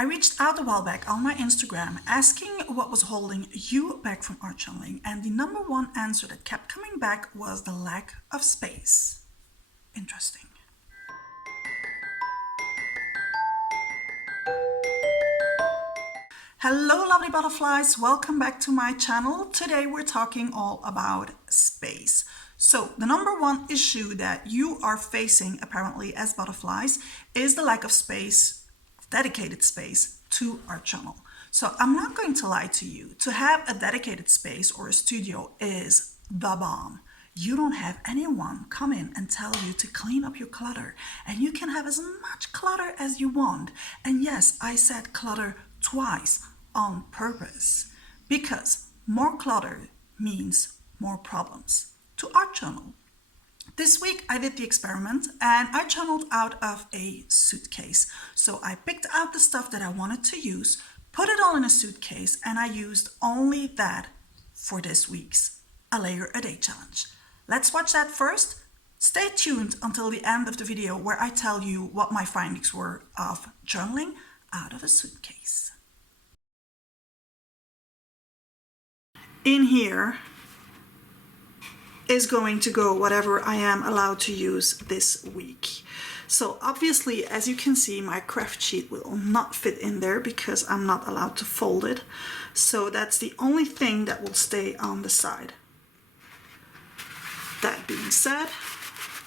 I reached out a while back on my Instagram asking what was holding you back from art journaling, and the number one answer that kept coming back was the lack of space. Interesting. Hello lovely butterflies, welcome back to my channel. Today we're talking all about space. So the number one issue that you are facing apparently as butterflies is the lack of space, dedicated space to art journal. So I'm not going to lie to you, to have a dedicated space or a studio is the bomb. You don't have anyone come in and tell you to clean up your clutter, and you can have as much clutter as you want. And yes, I said clutter twice on purpose, because more clutter means more problems to art journal. This week I did the experiment and I journaled out of a suitcase. So I picked out the stuff that I wanted to use, put it all in a suitcase, and I used only that for this week's A Layer a Day challenge. Let's watch that first. Stay tuned until the end of the video where I tell you what my findings were of journaling out of a suitcase. In here is going to go whatever I am allowed to use this week. So obviously, as you can see, my craft sheet will not fit in there because I'm not allowed to fold it. So that's the only thing that will stay on the side. That being said,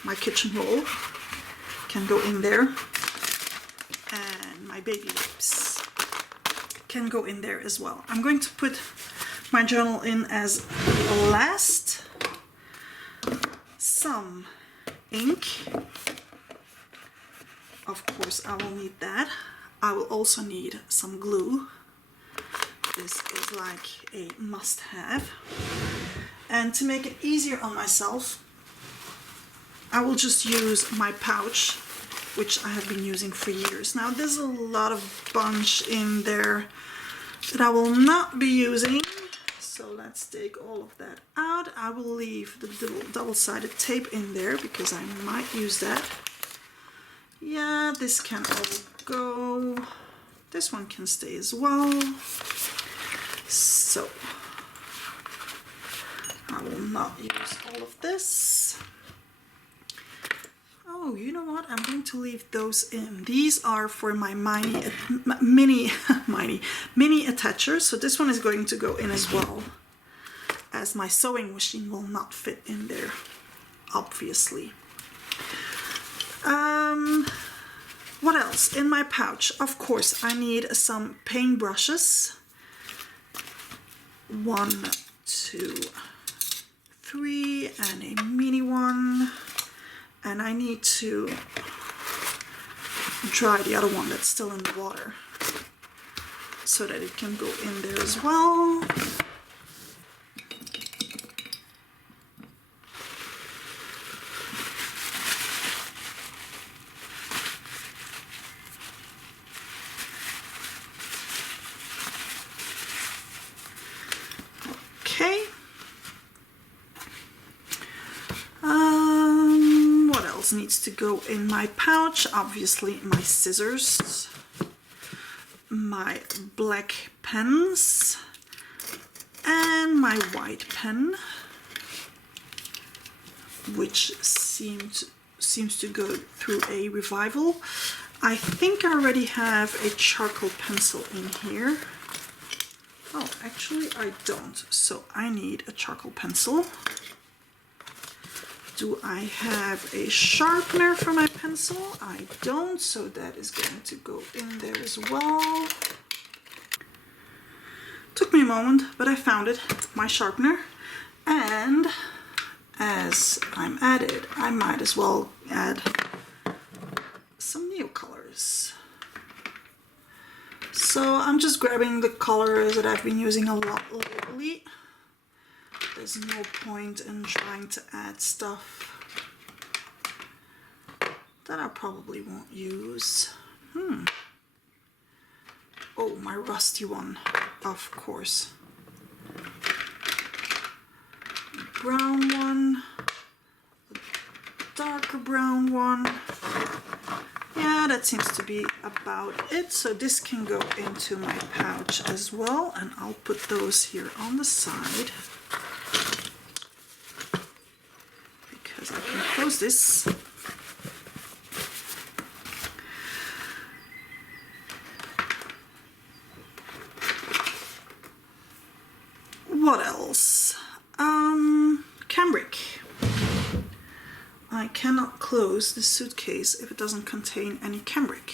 my kitchen roll can go in there, and my baby wipes can go in there as well. I'm going to put my journal in as last. Some ink. Of course, I will need that. I will also need some glue. This is like a must-have. And to make it easier on myself, I will just use my pouch, which I have been using for years. Now, there's a lot of bunch in there that I will not be using. So let's take all of that out. I will leave the double-sided tape in there because I might use that. Yeah, this can all go. This one can stay as well. So I will not use all of this. Oh, you know what? I'm going to leave those in. These are for my mini attachers. So this one is going to go in as well, as my sewing machine will not fit in there, obviously. What else? In my pouch, of course, I need some paint brushes. 1, 2, 3, and a mini one. And I need to dry the other one that's still in the water so that it can go in there as well. Okay. Needs to go in my pouch. Obviously my scissors, my black pens, and my white pen, which seems to go through a revival. I think I already have a charcoal pencil in here. Oh, actually I don't, so I need a charcoal pencil. Do I have a sharpener for my pencil? I don't, so that is going to go in there as well. Took me a moment, but I found it, my sharpener. And as I'm at it, I might as well add some nail colors. So I'm just grabbing the colors that I've been using a lot lately. There's no point in trying to add stuff that I probably won't use. Oh, my rusty one, of course. Brown one, a darker brown one, Yeah, that seems to be about it. So this can go into my pouch as well, and I'll put those here on the side because I can close this. What else? Cambric. I cannot close the suitcase if it doesn't contain any cambric.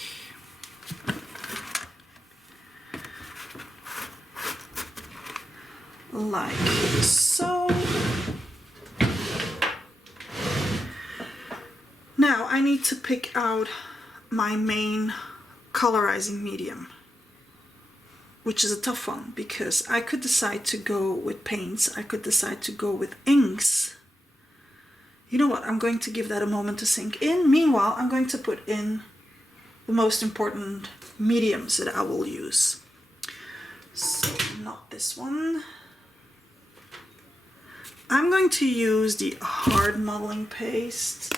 Like so. Now I need to pick out my main colorizing medium, which is a tough one because I could decide to go with paints, I could decide to go with inks. You know what, I'm going to give that a moment to sink in. Meanwhile, I'm going to put in the most important mediums that I will use. So, not this one. I'm going to use the hard modeling paste,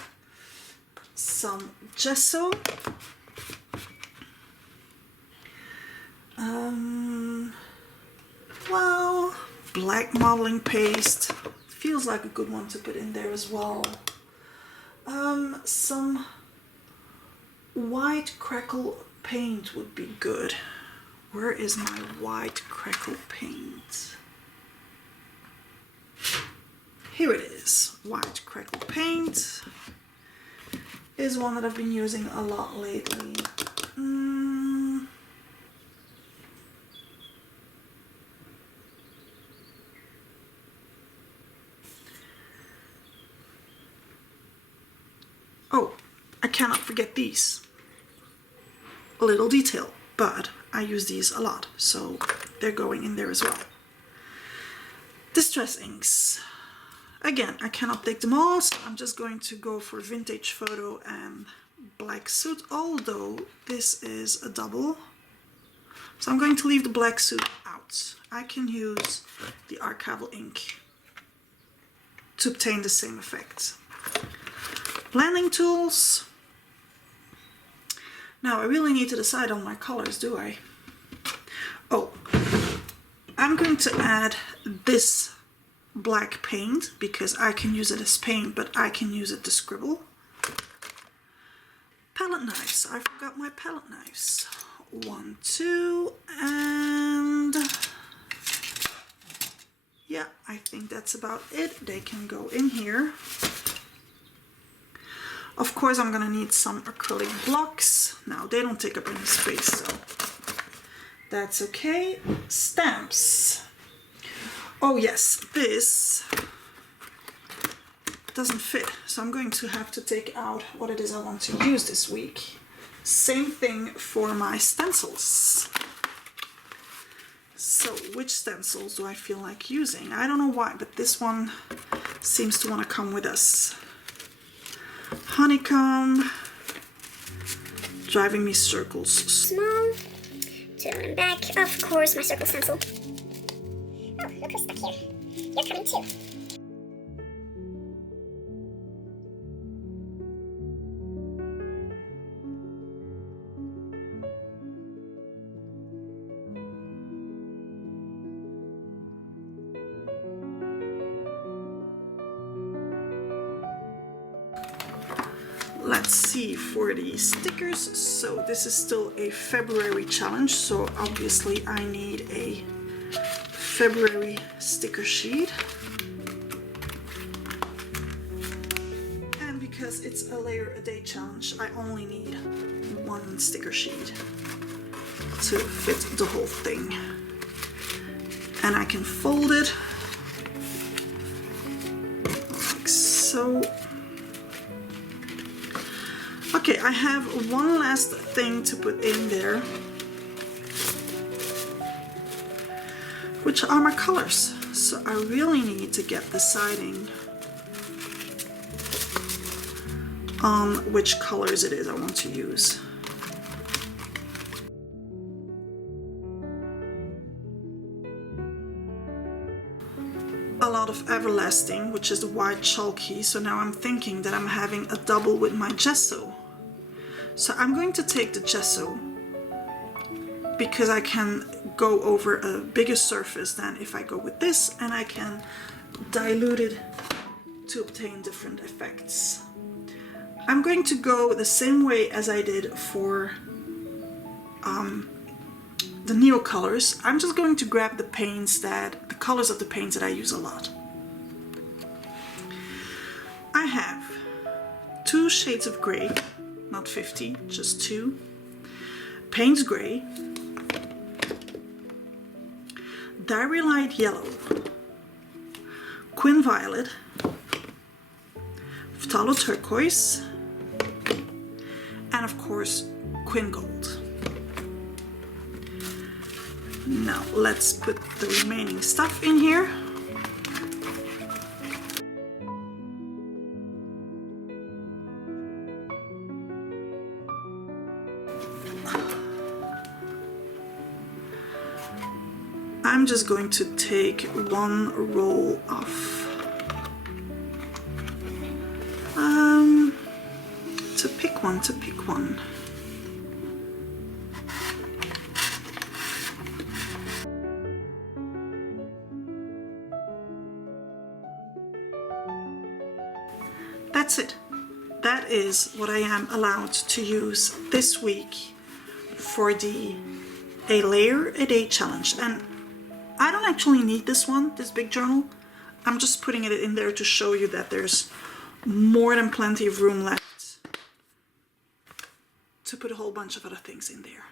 some gesso, well, black modeling paste feels like a good one to put in there as well. Some white crackle paint would be good. Where is my white crackle paint? Here it is. White crackle paint is one that I've been using a lot lately. Oh, I cannot forget these. A little detail, but I use these a lot, so they're going in there as well. Distress inks. Again, I cannot take them all, so I'm just going to go for Vintage Photo and Black Suit, although this is a double. So I'm going to leave the Black Suit out. I can use the archival ink to obtain the same effect. Blending tools. Now I really need to decide on my colors, do I? Oh, I'm going to add this black paint because I can use it as paint, but I can use it to scribble. Palette knives. I forgot my palette knives. 1, 2, and yeah, I think that's about it. They can go in here. Of course, I'm gonna need some acrylic blocks. Now, they don't take up any space, so that's okay. Stamps. Oh yes, this doesn't fit, so I'm going to have to take out what it is I want to use this week. Same thing for my stencils. So, which stencils do I feel like using? I don't know why, but this one seems to want to come with us. Honeycomb, driving me circles. Small, two and back, of course, my circle stencil. Oh, look who's stuck here. You're coming too. Let's see for the stickers. So this is still a February challenge, so obviously I need a February sticker sheet. And because it's a layer a day challenge, I only need one sticker sheet to fit the whole thing. And I can fold it like so. Okay, I have one last thing to put in there, which are my colors. So I really need to get deciding on which colors it is I want to use. A lot of everlasting, which is the white chalky, so now I'm thinking that I'm having a double with my gesso. So I'm going to take the gesso because I can go over a bigger surface than if I go with this, and I can dilute it to obtain different effects. I'm going to go the same way as I did for the Neo colors. I'm just going to grab the colors of the paints that I use a lot. I have 2 shades of gray, not 50, just 2. Payne's Gray, Diary Light Yellow, Quin Violet, Phthalo Turquoise, and of course Quin Gold. Now let's put the remaining stuff in here. I'm just going to take 1 roll of to pick one. That's it. That is what I am allowed to use this week for the A Layer a Day challenge. And I don't actually need this big journal. I'm just putting it in there to show you that there's more than plenty of room left to put a whole bunch of other things in there.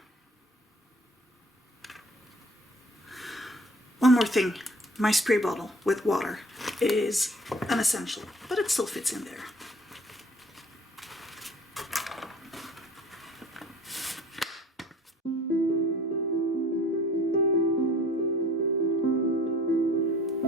One more thing, my spray bottle with water is an essential, but it still fits in there.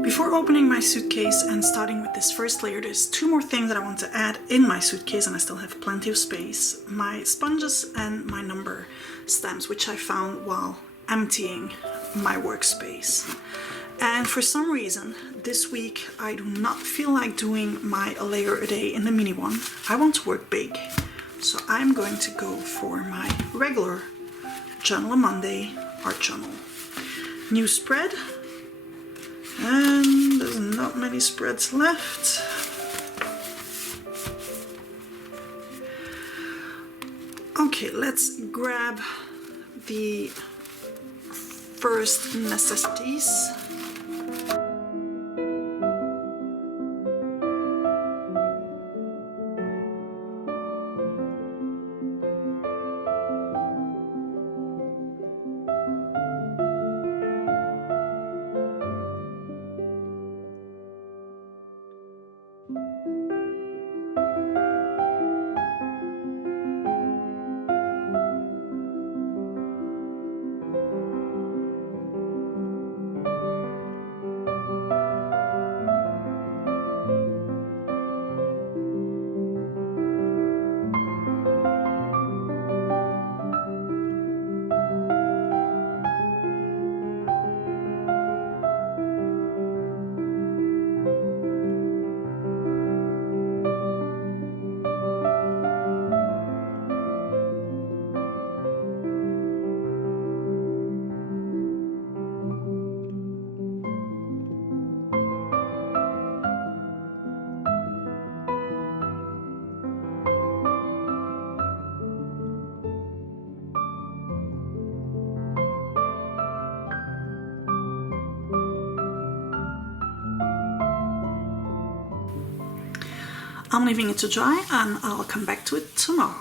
Before opening my suitcase and starting with this first layer, there's 2 more things that I want to add in my suitcase, and I still have plenty of space. My sponges and my number stamps, which I found while emptying my workspace. And for some reason, this week I do not feel like doing my A Layer a Day in the mini one. I want to work big. So I'm going to go for my regular Journal a Monday art journal. New spread. And there's not many spreads left. Okay, let's grab the first necessities. I'm leaving it to dry and I'll come back to it tomorrow.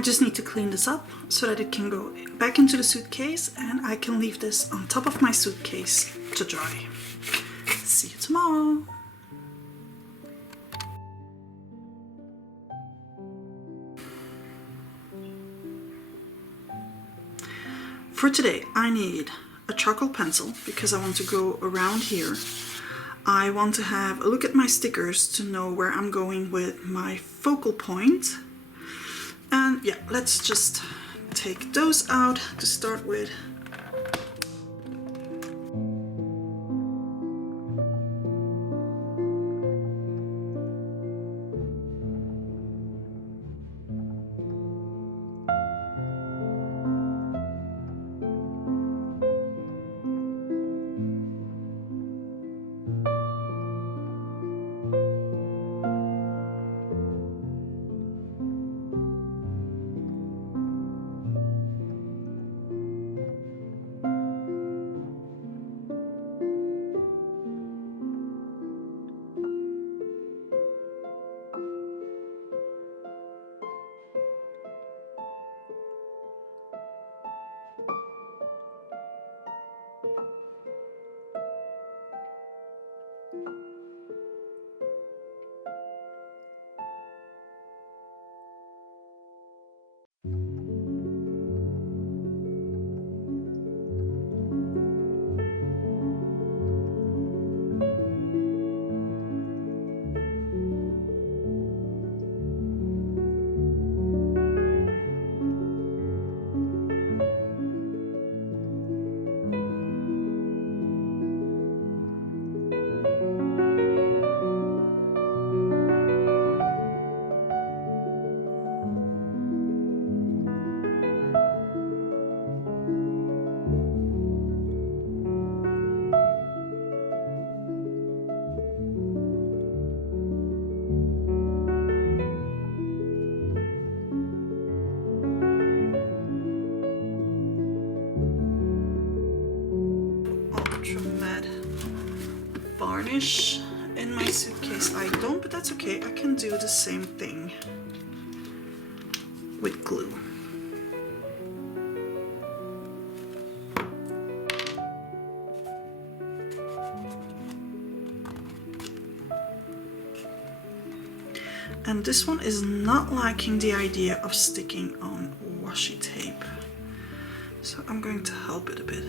I just need to clean this up so that it can go back into the suitcase and I can leave this on top of my suitcase to dry. See you tomorrow. For today, I need a charcoal pencil because I want to go around here. I want to have a look at my stickers to know where I'm going with my focal point. And yeah, let's just take those out to start with. Ultra matte varnish in my suitcase. I don't, but that's okay. I can do the same thing with glue. And this one is not liking the idea of sticking on washi tape, so I'm going to help it a bit.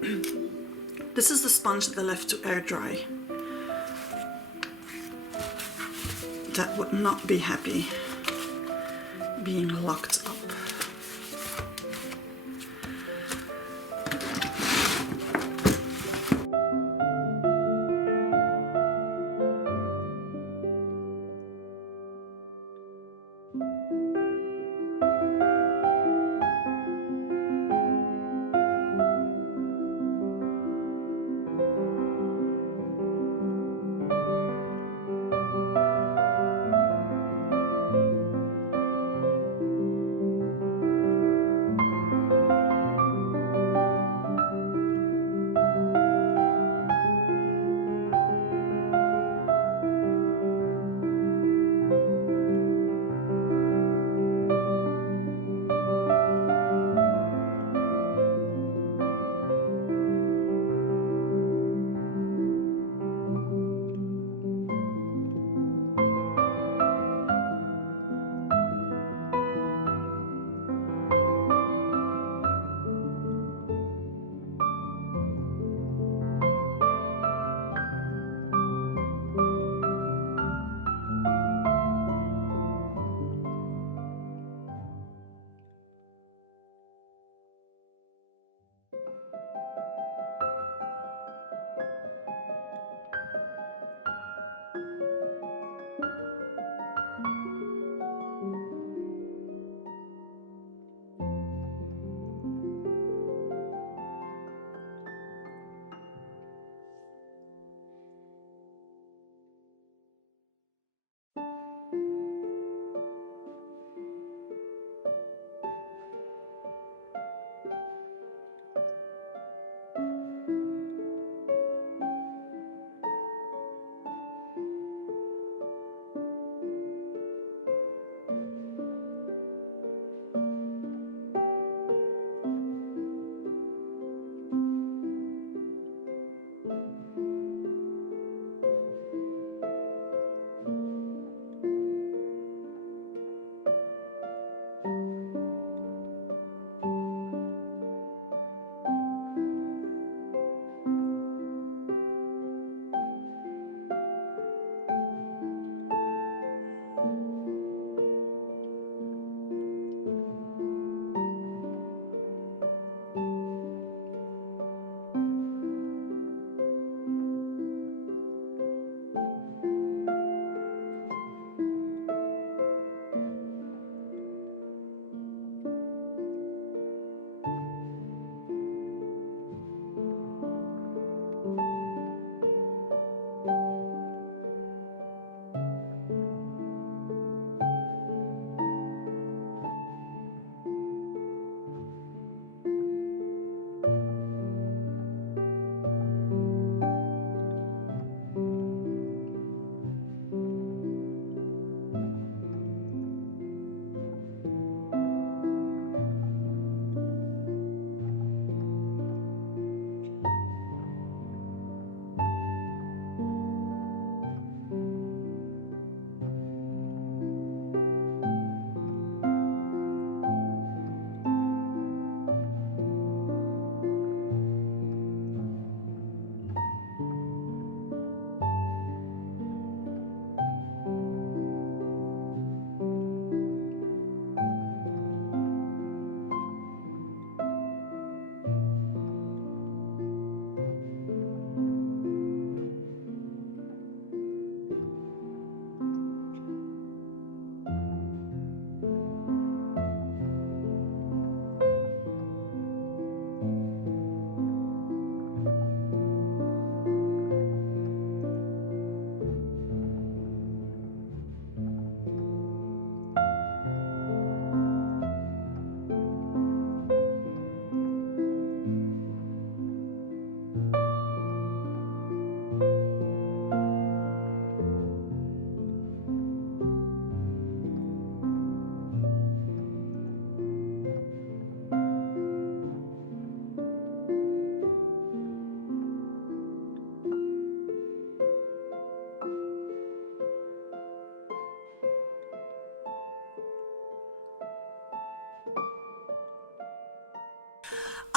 This is the sponge that I left to air dry. That would not be happy being locked up.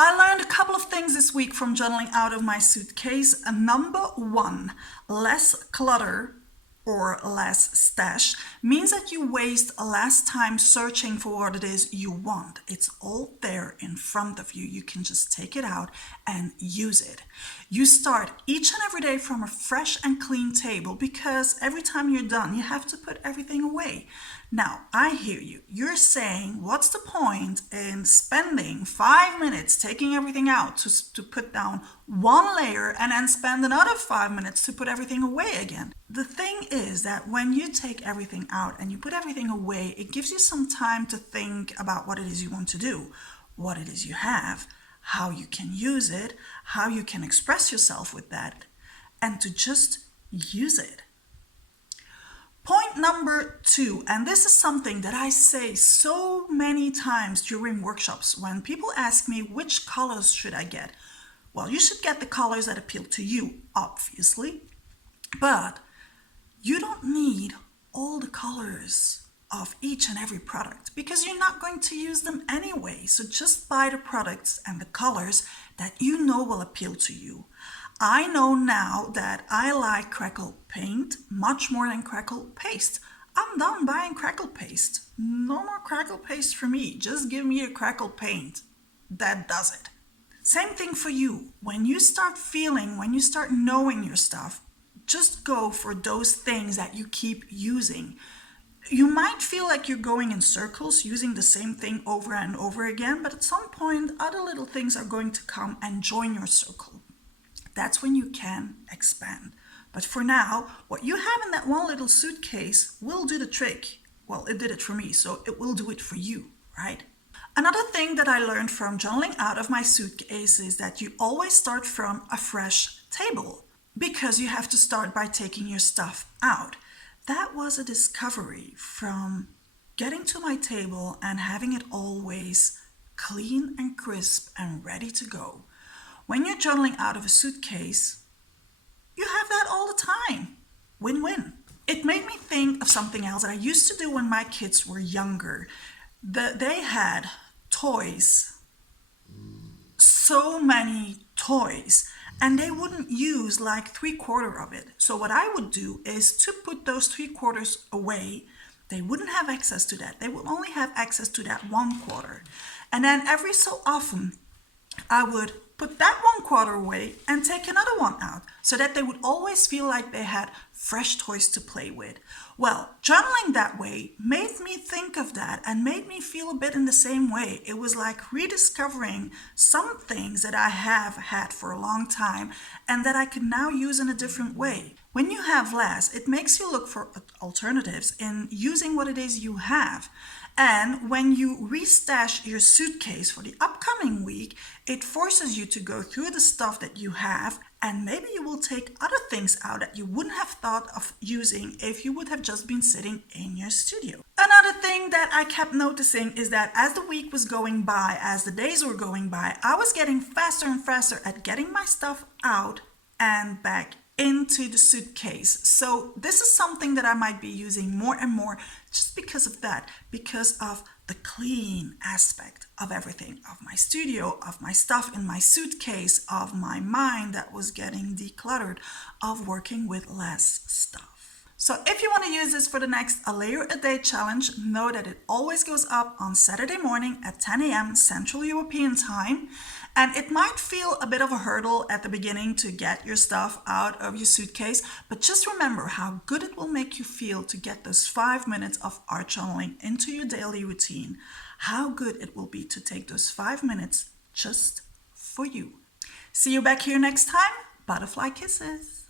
I learned a couple of things this week from journaling out of my suitcase. Number one, less clutter or less stash means that you waste less time searching for what it is you want. It's all there in front of you. You can just take it out and use it. You start each and every day from a fresh and clean table because every time you're done, you have to put everything away. Now, I hear you. You're saying, what's the point in spending 5 minutes taking everything out to put down one layer and then spend another 5 minutes to put everything away again? The thing is that when you take everything out and you put everything away, it gives you some time to think about what it is you want to do, what it is you have, how you can use it, how you can express yourself with that, and to just use it. Point number two, and this is something that I say so many times during workshops when people ask me which colors should I get. Well, you should get the colors that appeal to you, obviously, but you don't need all the colors of each and every product because you're not going to use them anyway. So just buy the products and the colors that you know will appeal to you. I know now that I like crackle paint much more than crackle paste. I'm done buying crackle paste. No more crackle paste for me. Just give me a crackle paint. That does it. Same thing for you. When you start knowing your stuff, just go for those things that you keep using. You might feel like you're going in circles using the same thing over and over again, but at some point, other little things are going to come and join your circle. That's when you can expand. But for now, what you have in that one little suitcase will do the trick. Well, it did it for me, so it will do it for you, right? Another thing that I learned from journaling out of my suitcase is that you always start from a fresh table because you have to start by taking your stuff out. That was a discovery from getting to my table and having it always clean and crisp and ready to go. When you're journaling out of a suitcase, you have that all the time. Win-win. It made me think of something else that I used to do when my kids were younger. They had toys, so many toys, and they wouldn't use like 3/4 of it. So what I would do is to put those 3/4 away. They wouldn't have access to that. They would only have access to that 1/4. And then every so often, I would put that 1/4 away and take another one out so that they would always feel like they had fresh toys to play with. Well, journaling that way made me think of that and made me feel a bit in the same way. It was like rediscovering some things that I have had for a long time and that I could now use in a different way. When you have less, it makes you look for alternatives in using what it is you have. And when you restash your suitcase for the upcoming week, it forces you to go through the stuff that you have, and maybe you will take other things out that you wouldn't have thought of using if you would have just been sitting in your studio. Another thing that I kept noticing is that as the week was going by, as the days were going by, I was getting faster and faster at getting my stuff out and back into the suitcase. So this is something that I might be using more and more just because of that, because of the clean aspect of everything, of my studio, of my stuff in my suitcase, of my mind that was getting decluttered, of working with less stuff. So if you want to use this for the next A Layer a Day challenge, know that it always goes up on Saturday morning at 10 a.m. Central European time. And it might feel a bit of a hurdle at the beginning to get your stuff out of your suitcase, but just remember how good it will make you feel to get those 5 minutes of art journaling into your daily routine. How good it will be to take those 5 minutes just for you. See you back here next time. Butterfly kisses.